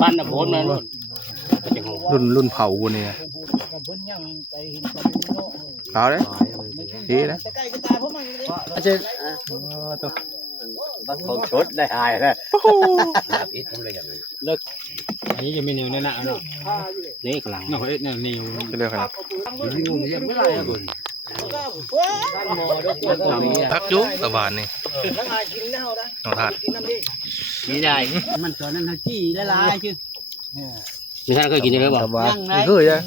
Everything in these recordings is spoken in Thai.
บ้านน่ะโพสมารุ่นเผากูเนี่ยเอาเลยดีนะอาจารย์ตัวบักของชดได้หายแล้วเลิกอันนี้จะมีนิ้วในหน้าเนาะนี่กลางเนาะเอ็ดเนี่ยนิ้วจะเลือกอะไรนิ้วเยี่ยมไม่ไรอ่ะบุญพักจุ๊ตะบานนี่น้องทาดนี่ได้มันตอนนั้นเขาจี้ละลายชื่อมีท่านเคยกินยังไงบอกเคยจ้ะ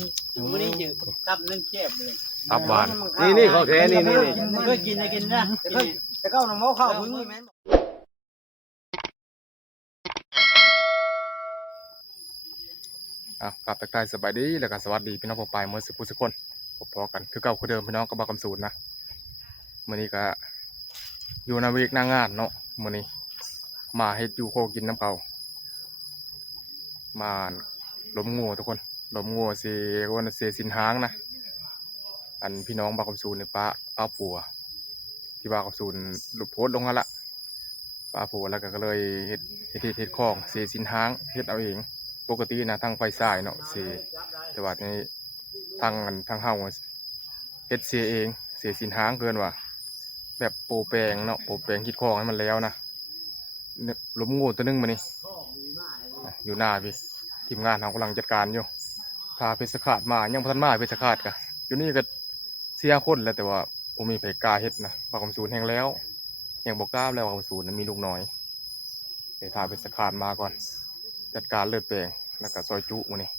ไม่ได้จืดตับนั่นเจ็บเลยตับบานนี่เขาแท้นี่เคยกินนะกินนะจะเข้าน้ำมอเข้าพื้นนี่แม่กลับตะไคร้สบายดีแล้วก็สวัสดีพี่น้องปลายเมื่อสักคนพอกันคือเก่าคือเดิมพี่น้องกับบากำสูนนะมื้อนี้ก็อยู่นาเวกนางงานเนาะมื้อนี้มาเฮ็ดอยู่โคกินน้ำเก่ามาล้มงัวทุกคนล้มงัวเสียวันเสียสินหางนะอันพี่น้องบากำสูนในป้าผัวที่บากำสูนหลุดโพสลงแล้วล่ะป้าผัวแล้วก็เลยเฮ็ดคลองเสียสินหางเฮ็ดเอาเองปกตินะทางไฟสายเนาะเสียแต่ว่านี้ทางเฮาเฮ็ดเสียเองเสียสินหางเกินว่ะแบบโปแปลงเนาะโปแปลงคิดคลองให้มันแล้วนะล้มงูตัวนึงมานี่อยู่หน้าพี่ทีมงานเขากำลังจัดการอยู่พาเพชรขาดมายังพันมาเพชรขาดกะอยู่นี่ก็เสียคนแล้วแต่ว่าผมมีไผกาเฮ็ดนะปากคำศูนย์แห่งแล้วอย่างบอกกล้าแล้วปากคำศูนย์มีลูกน้อยเดี๋ยวพาเพชรขาดมาก่อนจัดการเลือดแปลงแล้วก็ซอยจุมานี่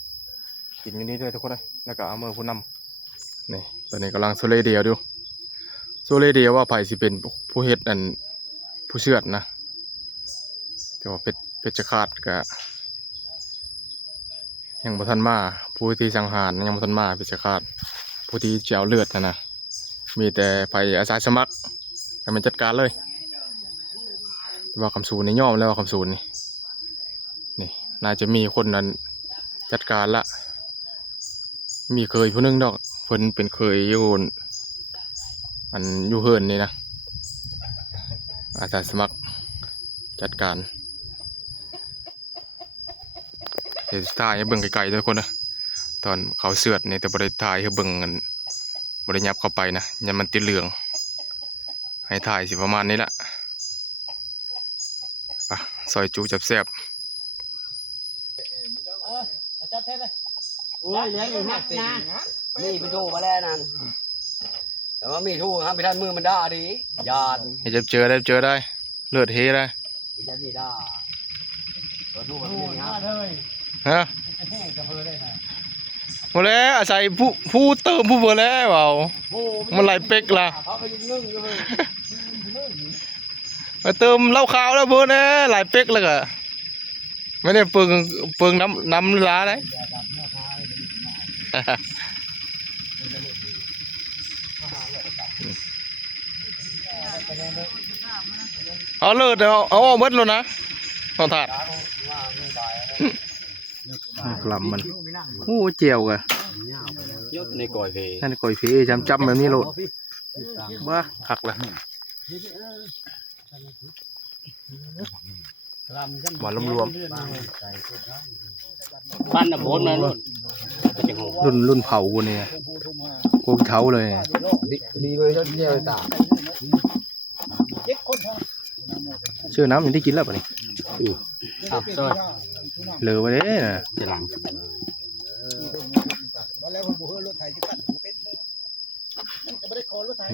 กินอยู่นี่ด้วยทุกคนเลยแล้วก็เอามือผู้นำนี่ตอนนี้กำลังโซเลเดียวดูโซเลเดียวว่าไผ่สิเป็นผู้เฮ็ดอันผู้เชือดนะแต่ว่าเพชรขาดก็ยังบ่ทันมาผู้ที่สังหารยังบ่ทันมาเพชรขาดผู้ที่จะเอาเลือดนะมีแต่ไผ่อาสาสมัครให้มันจัดการเลยแต่ว่าคำศูนย์นี่ย่อมแล้วคำศูนย์นี่น่าจะมีคนนั้นจัดการละมีเคยผู้นึงดอกเพิ่นเป็นเคยอยู่อันอยู่เฮิร์นนี่นะอาสาสมัครจัดการเดี๋ยวถ่ายให้เบิ่งไกลๆทุกคนนะตอนเขาเสือดเนี่ยแต่บริถ่ายให้เบิ่งกันบริยับเข้าไปนะยันมันติดเหลืองให้ถ่ายสิประมาณนี้แหละปะซอยจูจับแซ่บโอ้ยเลี้ยงอยู่นักนะนี่ไปถูกมาแล้วนั่นแต่ว่ามีถูกครับไปท่านมือมันด่าดิยาดให้เจอได้เลือดเฮได้จะมีด่าตัวถูกแบบนี้ฮะหมดแล้วอาศัยผู้เติมผู้เบอร์แล้วเปล่ามันไหลเป็กล่ะมาเติมเหล้าขาวแล้วเบอร์นะไหลเป็กเลยอะไม่ได้เปิงน้ำล้าเลยเอาเลิศเอาเบิดแล้วนะเอาถาดกลับมันโอ้เจียวกะยกในก่อยเพนั่นก่อยเพจำแบบนี้โลดบ้าหักละหวานรวมบ้านน่ะโพสมารุ่นเผากูเนี่ยโกงเท้าเลยดีเลยชดเดียวตาเชื่อน้ำยังได้กินแล้วป่ะนี่เหลือไว้เลยนะจะหลัง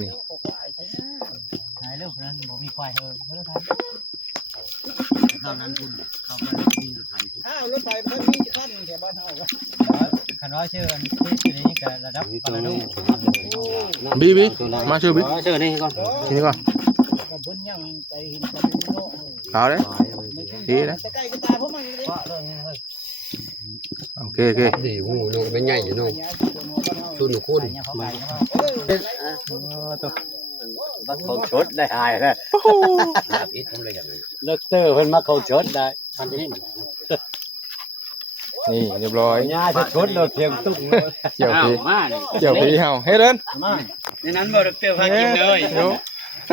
นี่หายเรื่องนั้นผมมีควายรถไถเท่านั้นคุณเขาไปมีรถไถรถไถมันมีขั้นแถวบ้านเฮาคันว่าชื่อที่นี้กับระดับปลาดุกบีมาชื่อบีชื่อนี่ก่อนนี่ก่อนเอาเลยดีนะโอเคดีหูนูเป็นไงอยู่นูชุนคุณบักเขาชดได้หายแล้วเลิกเตอร์เพิ่นมาเขาชดได้ทันทีนี่เรียบร้อยง่ายชดเราเทียมตุ้งเจียวผีเห่าเฮ้ยเดินในนั้นบ่เลิกเตอร์พากินเลย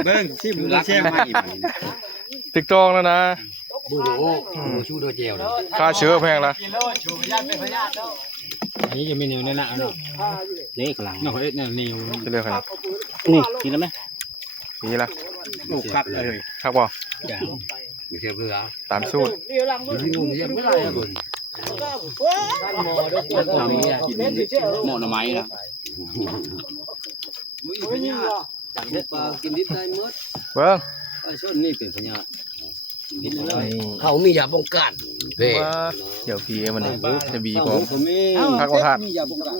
เบิ้งชิมดูแช่ใหม่ ติ๊กตอกแล้วนะ บูโอ้บูชูโดเจลเลย ค่าเชื้อแพงละ กิโลชูพยานเป็นพยานเนาะ อันนี้จะมีแนวแน่นเนาะ เล็กหลัง เนาะเฮ้ยแนวนิว จะเลือกขนาด นี่กินแล้วไหม นี้ละ ลูกครับเลย ครับบ่ อย่างไม่ใช่เพื่อ ตามสูตร นี่งูเยอะไม่ได้ครับคุณ ทำนี่กินหม้อหน่อไม้นะ จังเด็ดปลากินดิบได้หมด เบิ้ง ไอ้ส้นนี่เป็นพญากินเลยเขามียาป้องกันเพ่ ว่าเดี๋ยวพีมันจะบีพร้อม เขามี พักว่าพัก มียาบงการ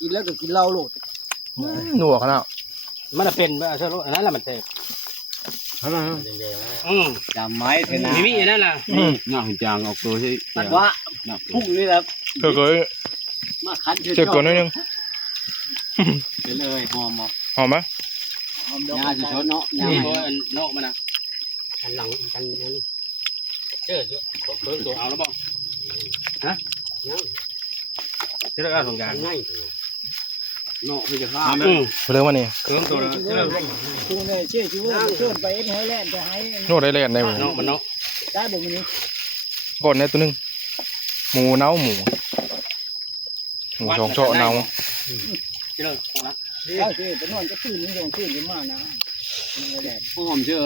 กินแล้วก็กินเหล้าโลด หนัวขนาด มันเป็นแบบเชื่อรถอันนั้นแหละมันเจ็บ จำไม้เถอะนะ มีอันนั้นแหละน่าหุ่นจางออกตัวที่ มันว่าพุ่งนี่แหละ เกย มาคัน เจ็บก่อนนิดนึง เป็นเลยหอม หอมไหม ยาจะชดเนาะยาเนาะมันนะ คันหลังคันนี้ เจ้าตัวเอาแล้วป่ะฮะเจ้าการของการ ง่ายเนาะคือจะฆ่า เรื่องวันนี้ เครื่องตัวแล้ว ชูเนี่ยเชื่อชูว่าเชื่อไปให้แล่นจะให้ นวดได้เลยได้ไหม เนาะมันเนาะ ได้บ่มื้อนี้ ก่อนในตัวนึงหมูเน่าหมูสองเชาะเน่า เจ้าของละ ได้คือไปนอนก็ตื่นนี่ลงตื่นขึ้นมานะนี่แหละ หอมเชื่อ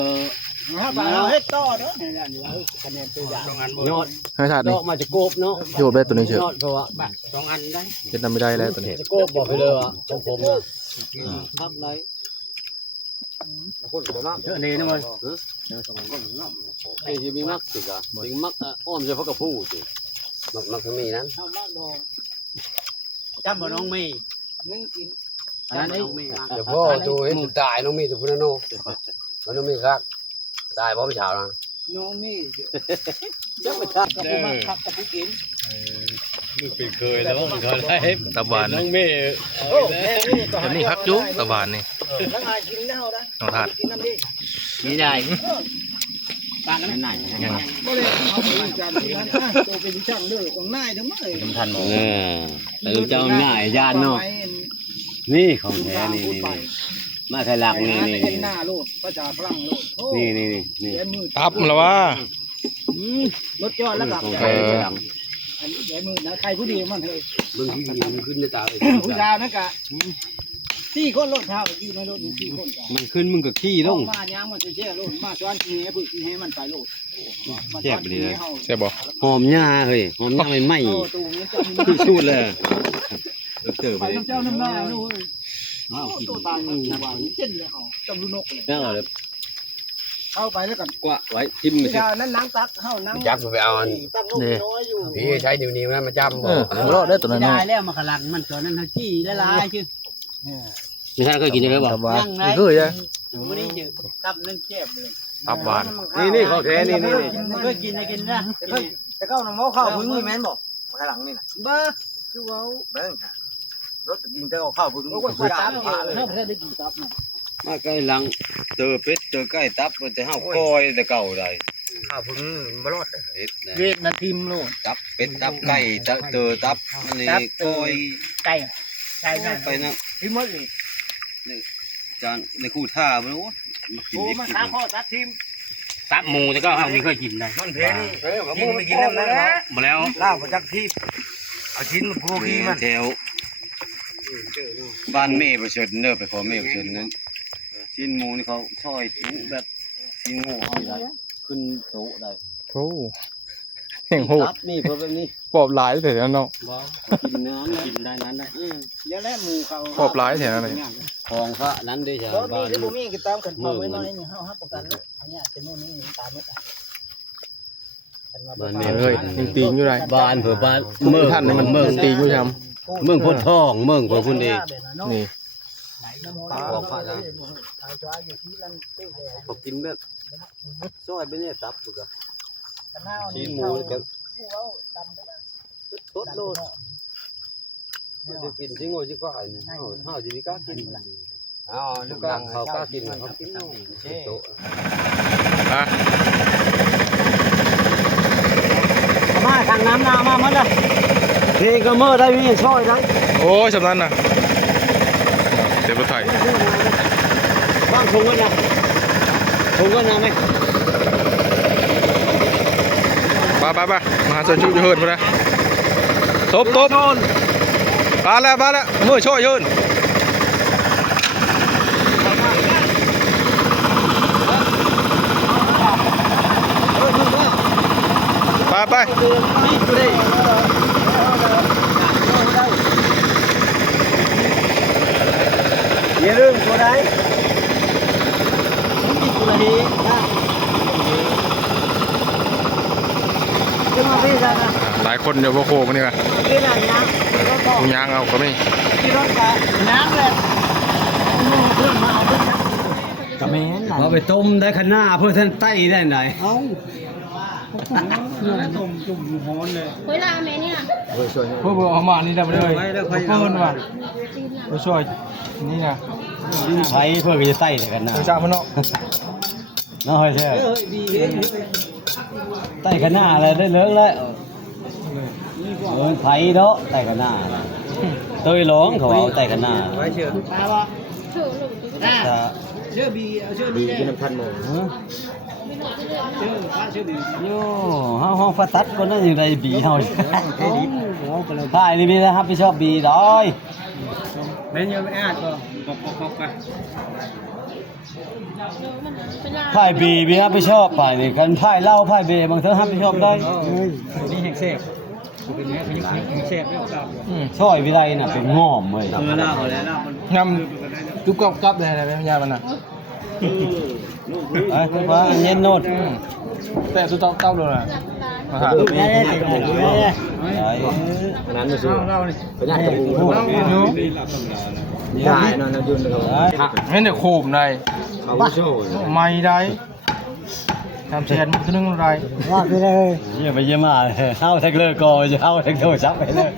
ฮะบ่เอาเฮ็ดต่อเด้อนี่แหละนี่ว่าคะแนนตัวอย่าง 2 อัน ยอด ให้ชาติ ด นี่ อกมาจะโกบเนาะ โยบได้ตัวนี้เฉย ยอดเพราะว่า 2 อันได้ เฮ็ดทำไม่ได้แล้วตัวนี้ จะโกบบอกไปเลยอ่ะของผมนะครับไรคนบ่มาก เจ้านี่นะมึง ไอ้ที่มีมักสิกะถึงมักอ้อมจะพักกับผู้สิมักมีนั้น เฮามากดอก จำบ่น้องมี นึ่งกิน อันนั้นนี่ เดี๋ยวพ่อตัวเห็นตายน้องมีตัวพุ่นโน่มันน้องมีครับตายเพราะไม่เช้านะ น้องนี่จักไปทักกับผู้มาทักกับผู้กิน เป็นเคยแล้วมันเคยได้ ตะบาน น้องเมย์ โอ้แม่นี่ก็ ตัวนี้ฮักจุตะบานนี่ ทั้งหากินแล้วได้ น้องทาด กินน้ำดิ นี่ได้ ปากกันไหน บ่ได้เอาไปกันที่นั้นตัวเป็นช่างเด้อของนายทั้งหมด ทันเจ้าง่ายยานเนาะนี่ของแท้นี่มาไทยหลักนี่ เป็นหน้าโลดพระจ่าพลังโลดโอ้ นี่ เสียมือ ตับมันละวะ รถยอดแล้วกลับ ของ อั แท้หลัง นนี้เสียมือนะใครผู้ดีมันเถอะ มึงขึ้นในตาเลย ผู้ชายนั่นกะสี่คนรถเท้าอยู่ในรถสี่คนกะ มันขึ้นมึงกับขี้ลง มาย่างมันจะแช่รถมาชวนกินให้พึ่งให้มันไปโลด แซ่บดีนะ ใช่บ่ หอมหญ้าเฮ้ยหอมหญ้าไม่ไหม้ โอ้ตูมันจะ ที่สุดเลยเติบ ไป เลย น้ำเจ้าน้ำหน้านู่นตัวตายนี่ว่าเช่นเลยเขาจำลูกนกเลย นั่นเลย เข้าไปแล้วกัน กว่าไว้ทิม ผู้ชายนั้นนั่งตักเข้านั่ง จับไปเอา ตั้งนกน้อยอยู่ พี่ใช้นิ้วนั้นมาจับบ่ รอดได้ตัวนั้น ได้ เนาะ แล้วมาขลังมันตัวนั้นเขาจี้ละลายชื่อ ไม่ใช่เคยกินเลยบ่ ตะบานนี่คือจ้ะ วันนี้ชื่อกับนั่นเจ็บเลย ตับหวาน นี่เขาแท้นี่ มันก็กินกินนะ จะเข้าน้ำหม้อข้าวพึ่งมีแม่นบอกข้างหลังนี่น่ะ บ้าชูเอา เบิ่งค่ะรถกินแต่ข้าวพึ่ง บอกว่าคนตับถ้าประเทศได้กี่ตับนะ มาใกล้หลังเจอเป็ดเจอใกล้ตับแต่เฮาก้อยแต่เก่าได้ ข้าวพึ่งบ่รอด เฮ็ดนะ เวกนาทีมโลด ตับเป็ดตับไก่เจอตับนี่ก้อย ไก่ไก่ไง ไปนะ ที่มดเลย จานในคู่ท่าบ่รู้มากิน โอ้ ดิบ มาขาข้อตัดทีม ตับหมูแต่ก็เอาไม่เคยกินได้ มันเพนี่กินไม่กินน้ำนั้นเนาะ มาแล้ว ลาบประจักษ์ที่เอาชิ้นมันโคกี้มัน แถวบ้านเมย์ประเสริฐเนอไปขอเมย์ประเสริฐนั้นชิ้นหมูนี่เขาซอยแบบชิ้นโง่เฮาได้ขึ้นโต๊ะได้ โธ่แห่งโหด ตับนี่เพิ่นแบบนี้ ปอบหลายแต่นั้นเนาะ บ่กินน้ำ กินได้นั้นได้ เดี๋ยวแล้วหมูเขา ปอบหลายแต่นั้นเลย ของพระนั้นด้วยจ้ะ รถ บ้า มี น หรือบ่มีก็ตามกันพอไว้น้อยนี่เฮาฮับประกันอันนี้เป็นโน่นนี่ตามหมด เฮ้ยยังตีนอยู่ไร บ้านเผื่อบ้านเมือง ท่านนี่มัน เมือง ตีนอยู่ท เมืองพ้นทองเมืองเผื่อพุ่นดี ำนี่ เขากินแบบซอยไปเนี่ยตับถูกอ่ะชิ้นหมูกับสดโลดจะกินชิ้นโง่ชิ้นก้อยนี่เฮาสิมีกล้ากินอ๋อลูกเขากล้ากินเขากินเนาะโต อ่ะ มาทางน้ำนามาหมดเลยนี่ก็เมื่อได้มีซอยได้ โอ้ยสำนันน่ะเดี๋ยวไปถ่าย บ้างทงไว้นะ ผมก็น้ำไหม ไปมาหาซอยจุอยู่เฮิร์นมาเลยตบปลาแล้วมือช่วยยืนไปอย่าลืมตัวใดมีตัวนี้นะจะมาพี่กันนะ หลายคนเดี๋ยวโคมันนี่ไง พี่นั่นนะแล้วก็ ยางเอาก็มี พี่รถไปน้ำเลยเพื่อนมาเอาเพื่อนกับแม่น เราไปต้มได้ขนาเพื่อท่านไต้ได้ไหน เอา เวลาแม่นี่นะ พวกเอามานี่ได้ไปเลยเพิ่นว่ะผู้ช่วยนี่นะ ใช้เพื่อจะไต้ได้ขนา ผู้จ้าพนเนาะ น้อยใช่ไต้ขนาอะไรได้เลิกแล้วไผ่เนาะไต้ขนาตัวร้องเขาเอาไต้ขนา ไปเชื่อแปลว่า ถูกลูก เชื่อบีเอาเชื่อบีกินน้ำพันหมูเชื่อป้าเชื่อบี โย่ห้องฟ้าตัดคนนั้นอยู่ในบีเฮาถ่ายนี่มีนะครับพี่ชอบบีดอย แม่นยังไม่อาดก็ปอกกัน ถ่ายบีมีครับพี่ชอบถ่ายนี่กันถ่ายเหล้าถ่ายเบบางเท่าครับพี่ชอบได้ นี่แหกเสพเป็นไงเป็นแหกเสพไม่กลับ ช่อยวิไลน่ะเป็นง่อมเว้ย ล่าแล้วล่ามัน ยำจุ๊บกับเลยอะไรแบบนี้มันน่ะ ไอ้คุณว่าเย็นโนด แต่สุดเต้าเลยนะมาหา นั้นมาสู้เราเนี่ยเป็นยังไงพูดได้นอนยืนเลยครับ ไม่ได้โคมใน เขาโชว์ ไม่ได้ทำแชนมันนึงอะไร ว่าไปเลย เยี่ยมไปเยี่ยมมาเข้าแท็กเลอร์กอจะเข้าแท็กโทรศัพท์ไปเลย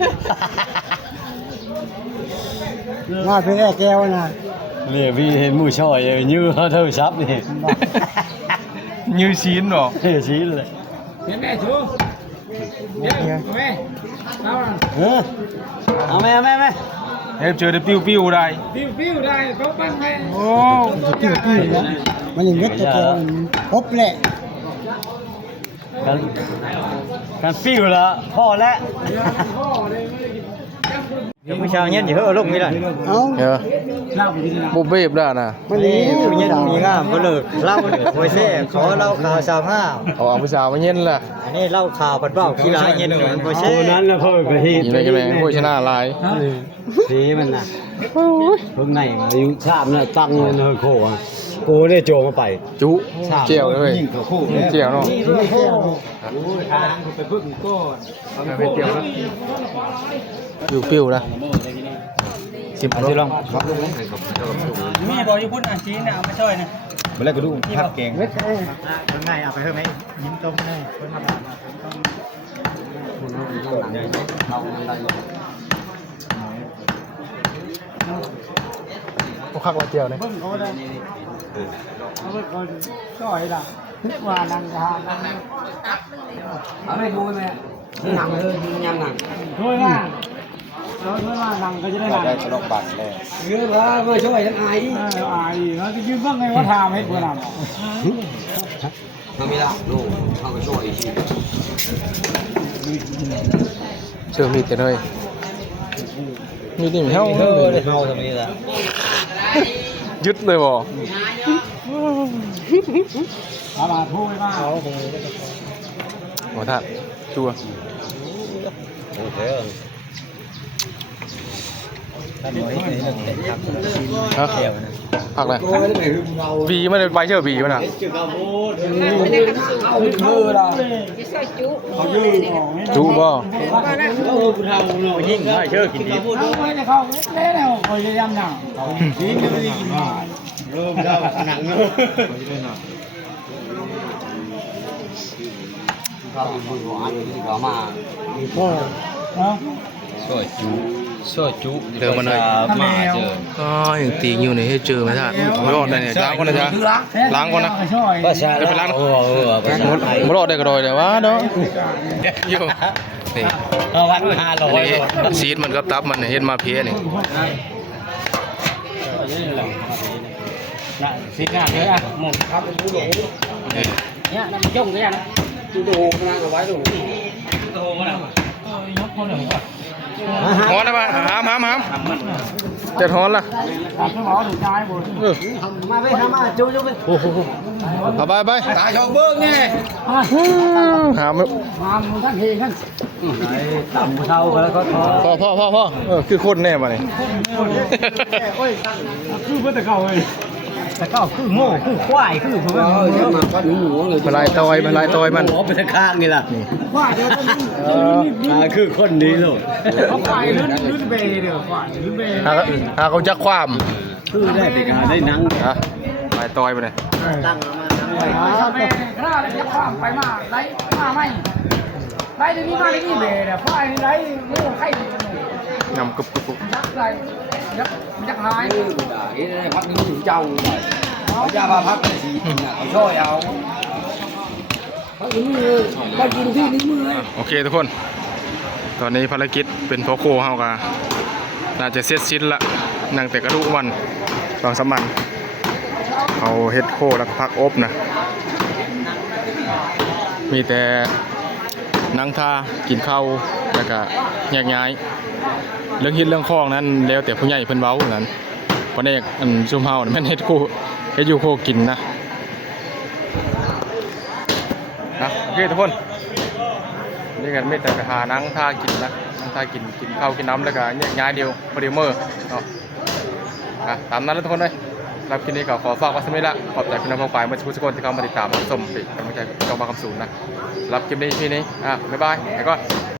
ว่าไปเลยแก้วนะ เรียพี่เห็นมือช่อยยื้อเขาโทรศัพท์นี่ ยืดซีนหรอ เฮ้ยชี้เลย แม่ชูแม่เอา เอาแม่ เฮ้ยเจอได้ปิ้วได้ ปิ้วได้เขาปั้นแม่ โอ้ ปิ้วนะมันยังเล็กตัวครบแหละ กันปิ้วแล้วพ่อแล้ว เดี๋ยวผู้ชายเงี้ยอยู่เอาลงนี่แหละเอา เออบุบเบบได้นะ มันนี่เงี้ยมีงามก็เลิกเล่าโวยเซ่ขอเล่าข่าวสาวห้า เอาผู้สาวมาเย็นแหละ อันนี้เล่าข่าวปัดเบ้าขี้ร้ายเงี้ยหนึ่งโวยเซ่ นั้นแล้วพ่อไปที่ อยู่ในกันเลยผู้ชนะลาย สีมันน่ะเพิ่งในมาอายุชาติน่ะตั้งเลยโคกูได้โจมาไป จุเจียวเลยเจียวเนาะ ทางไปพึ่งก้อน เจียวนะอยู่ปิ้วนะ10 ลอง มีบอกอยู่พุ่นอ่านจีนเนี่ยเอาไปช่วยนะ มาแล้วก็ดูภาพเก่ง คนไงเอาไปเพิ่มไหมยิ้มตรงเลยคนมาโอ้คักว่าเจียวเลย เพิ่งเขาได้เขาเป็นคนช่วยล่ะว่านังทานนัง เอาไม่ดูแม่หนังเลยยังหนัง ช่วยว่าช่วยว่านังก็จะได้นัง ได้กระดกบัตรเลย เยอะว่ามาช่วยฉันอายดิ อายเขาจะยืมบ้างไงว่าทำให้เพื่อนเรา ทำไม่ได้ลูกเขาก็ช่วยอีกที เชื่อมีดกันเลยมีดนี่มันเท่า เออได้เมาทำนี้แหละ ยึดเลยบ่ อาบาพูดมาก หัวทัดชัว โอเค ฮะพักเลยบีไม่ได้ไปเชื่อบีมันอ่ะ เอามือเรา จะใส่จุ เขายืมของ จูบ่ ยิ่งไม่เชื่อกินดี เอาไว้จะเข้าเล่นแล้วคอยจะยำหนังนี่จะไม่ได้กินมาเริ่มเล่าหนังเนอะ เขาเป็นมือของอันนี้เขามา เนาะ ช่วยจุ เดินมาหน่อย มาเจอ อ๋ออย่างตีอยู่ในให้เจอไหมท่านไม่รอดได้เนี่ยล้างก่อนนะจ๊ะล้างก่อนนะ ก็ใช่ ไปล้าง ภาษาไทย ไม่รอดได้ก็รอยแต่ว่าเนาะอยู่นี่ 1,500 ซีดมันกับตับมันเห็นมาเพี้ยนี่ ละสิงานเลยอ่ะหมด ครับเป็นผู้หลง เนี่ยน้ำย่งก็ยังนะ ตู้โดงนางเอาไว้ตรงนี้ โตมาแล้วยกคนหนึ่งก่อน ฮ้อนนะบ้าหาม ทำมัน เจ็ดฮ้อนละ มาไปหามาจูจูไป โอ้โหเอาไป ตาชอบเบิ้งนี่ หาม มามึงท่านเฮท่านต่ำเท่ากันแล้วก็ทอ พ่อคือคนแน่มาเนี่ย โอ้ยคือเพื่อแต่เก่าเลยแต่เก่าคือโง่คือควายคือเพื่อน เดี๋ยวมาก็หนูเลย มาลายตอยมัน หัวไปทางข้างนี่ล่ะ ควายเดี๋ยวต้อง คือคนนี้โลด เขาควายลื่นเบย์เดี๋ยวควายลื่นเบย์ หาเขาจักความ คือได้แต่การได้นัง ฮะลายตอยไปเลย ตั้งมานังไว้ เบย์ขนาดจะข้ามไปมาไล่มาไม่ไล่ที่นี่มาที่นี่เบย์เนี่ยควายไล่โง่ไข่ นำกึบ ยักษ์ไรยักษ์หาย นี่ได้พักนี้ถึงเจ้าเลยเขาจะมาพักกันสีเขาช่วยเอาพักนี้เลยมากินที่นี้มือ โอเคทุกคน ตอนนี้ภารกิจเป็นพ่อโคเฮากันน่าจะเสร็จสิ้นละนั่งแต่กระดูกมันบางสมันเอาเฮ็ดโคแล้วก็พักอบนะมีแต่นั่งท่ากินข้าวแล้วก็แยกย้ายเรื่องฮิตเรื่องคล้องนั้นแล้วแต่ผู้ใหญ่เพิ่นเว้านั้นวันนี้ซุ่มเฮานี่แม่นเฮ็ดอยู่โคกินนะโอเคทุกคนนี่กันไม่แต่ไปหานั่งท่ากินนะนั่งท่ากินข้าวกินน้ำแล้วก็แยกย้ายเดียวพอดีเมื่อเนาะตามนั้นแล้วทุกคนเลยรับคลิปนี้ก็ขอฝากไว้สักนิดละขอบใจพี่น้องผู้ฝ่ายมาทุกคนที่เข้ามาติดตามรับชมเป็นกำลังใจช่องบางคำสูนนะรับคลิปนี้พี่นี้บ๊ายบายแล้วก็